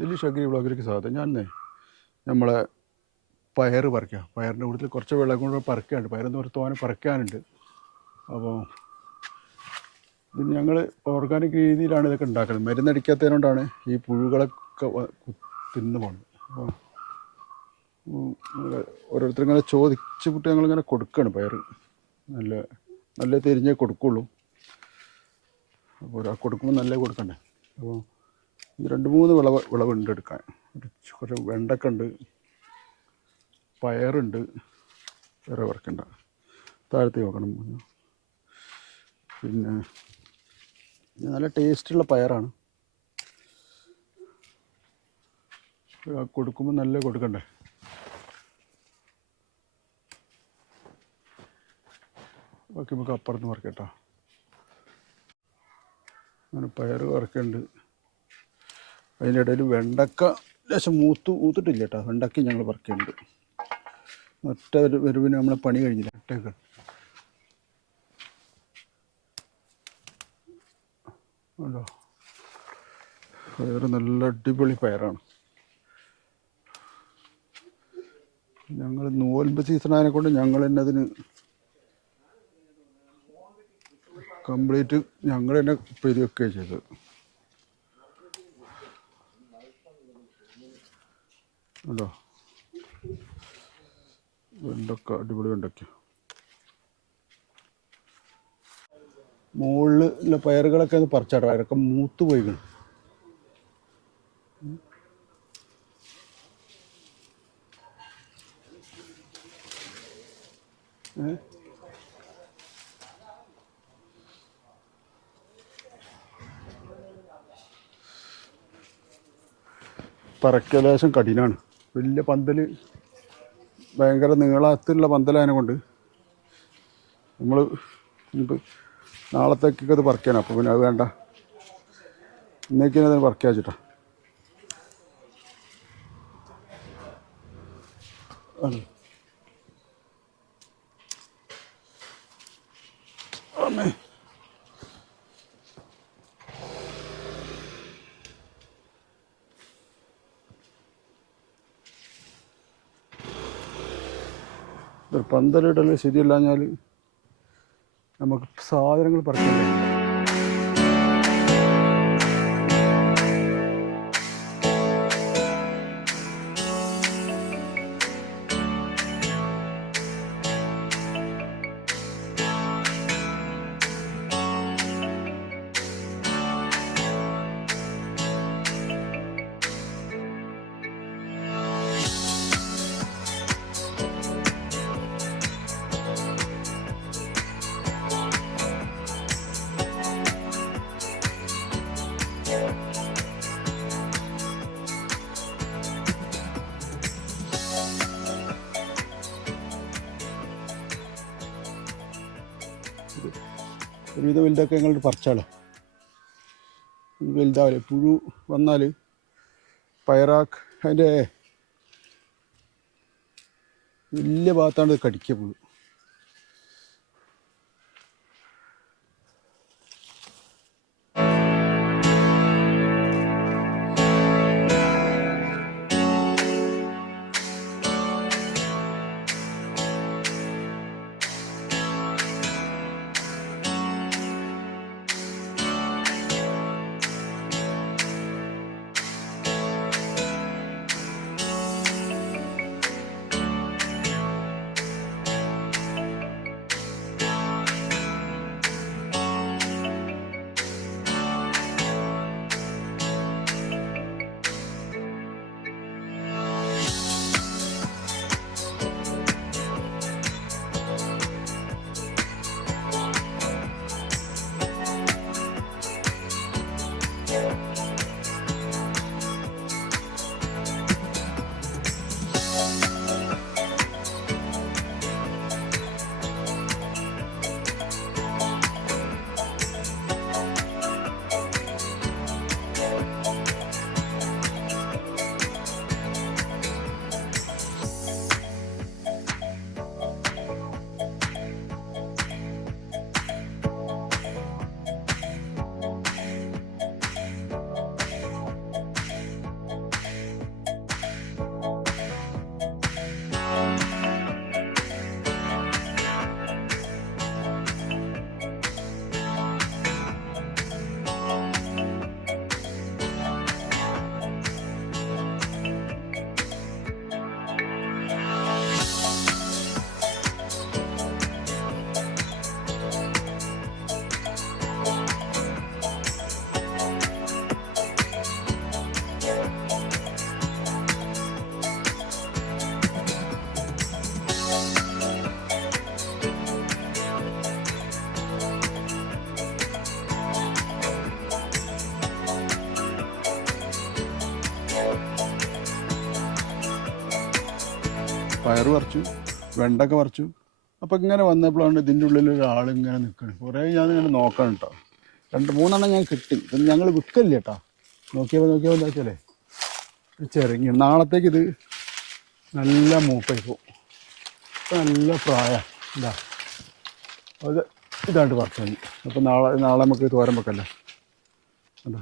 Dileesh agri വ്ളോഗിലേക്ക് സ്വാഗതം. ഞാൻ നമ്മളെ പയർ പറിക്കാം. പയറിൻ്റെ കൂടുതൽ കുറച്ച് വെള്ളം കൊണ്ട് പറിക്കാനുണ്ട്. പയറെന്ന് പറഞ്ഞാൽ തോനെ പറിക്കാനുണ്ട്. അപ്പോൾ ഇത് ഞങ്ങൾ ഓർഗാനിക് രീതിയിലാണ് ഇതൊക്കെ ഉണ്ടാക്കുന്നത്. മരുന്നടിക്കാത്തതുകൊണ്ടാണ് ഈ പുഴുകളൊക്കെ തിന്നു പോകുന്നത്. അപ്പോൾ ഓരോരുത്തരിങ്ങനെ ചോദിച്ചിട്ട് ഞങ്ങളിങ്ങനെ കൊടുക്കുകയാണ് പയർ. നല്ല തിരിഞ്ഞേ കൊടുക്കുള്ളൂ. അപ്പോൾ ഒരാൾ കൊടുക്കുമ്പോൾ നല്ല കൊടുക്കണ്ടേ. അപ്പോൾ 2-3 വിളവുണ്ട് എടുക്കാൻ. കുറച്ച് വെണ്ടക്ക ഉണ്ട്, പയറുണ്ട്, വേറെ വറക്കണ്ട, താഴത്തേക്ക് നോക്കണം. പിന്നെ നല്ല ടേസ്റ്റുള്ള പയറാണ്. കൊടുക്കുമ്പോൾ നല്ല കൊടുക്കണ്ടേ. ബാക്കി നമുക്ക് അപ്പുറത്ത് വറക്കട്ടോ. അങ്ങനെ പയർ വറക്കുന്നുണ്ട്. അതിൻ്റെ ഇടയിൽ വെണ്ടക്ക ലേശം മൂത്തിട്ടില്ല കേട്ടോ. വെണ്ടക്ക ഞങ്ങൾ പറിക്കുന്നുണ്ട്. ഒറ്റ വരവിന് നമ്മളെ പണി കഴിഞ്ഞില്ല. ഒറ്റയ്ക്ക് ഉണ്ടോ, പയർ നല്ല അടിപൊളി പയറാണ്. ഞങ്ങൾ നോൽമ്പ് സീസണായതിനെ കൊണ്ട് ഞങ്ങൾ തന്നെ അതിന് കംപ്ലീറ്റ് ഞങ്ങൾ തന്നെ പെരുവെക്കുകയാണ് ചെയ്തത്. ഉണ്ടോ, വെണ്ടക്ക അടിപൊളി വെണ്ടക്ക. മുകളിലുള്ള പയറുകളൊക്കെ ഒന്ന് പറിച്ചാട്ടോ. അതൊക്കെ മൂത്ത് പോയിക്കണം. പറക്കലേശം കഠിനാണ്. വലിയ പന്തൽ, ഭയങ്കര നീളത്തിലുള്ള പന്തലായതിനെ കൊണ്ട് നമ്മൾ ഇനിയിപ്പോൾ നാളത്തേക്കൊക്കെ അത് പറിക്കാനാണ്. അപ്പോൾ പിന്നെ അത് വേണ്ട, ഇന്നേക്കിനെ അതിന് പറിക്കാൻ വെച്ചിട്ടാ. പന്തലിടൽ ശരിയല്ലാഞ്ഞാൽ നമുക്ക് സാധനങ്ങൾ പറിക്കാൻ കഴിയും. ഒരുവിധം വലുതൊക്കെ ഞങ്ങളുടെ പറിച്ചാലോ. വലുതാവില്ലേ, പുഴു വന്നാൽ അതിൻ്റെ വലിയ ഭാഗത്താണ് ഇത് കടിക്കുക പുഴു. പയർ പറിച്ചു, വെണ്ടക്ക പറിച്ചു. അപ്പോൾ ഇങ്ങനെ വന്നപ്പോഴാണ് ഇതിൻ്റെ ഉള്ളിൽ ഒരാളിങ്ങനെ നിൽക്കുന്നത്. കുറേ ഞാനിങ്ങനെ നോക്കണം കേട്ടോ. 2-3 ഞാൻ കിട്ടി. ഇത് ഞങ്ങൾ വിൽക്കല്ല കേട്ടോ. നോക്കിയപ്പോൾ എന്താ വെച്ചാലേ ചിരങ്ങി. നാളത്തേക്ക് ഇത് നല്ല മൂപ്പായി പോകും. നല്ല പ്രായം ഇതാ അത് ഇതായിട്ട് പറിച്ചു. അപ്പോൾ നാളെ നമുക്ക് തോരൻ വെക്കല്ലേ. അതാ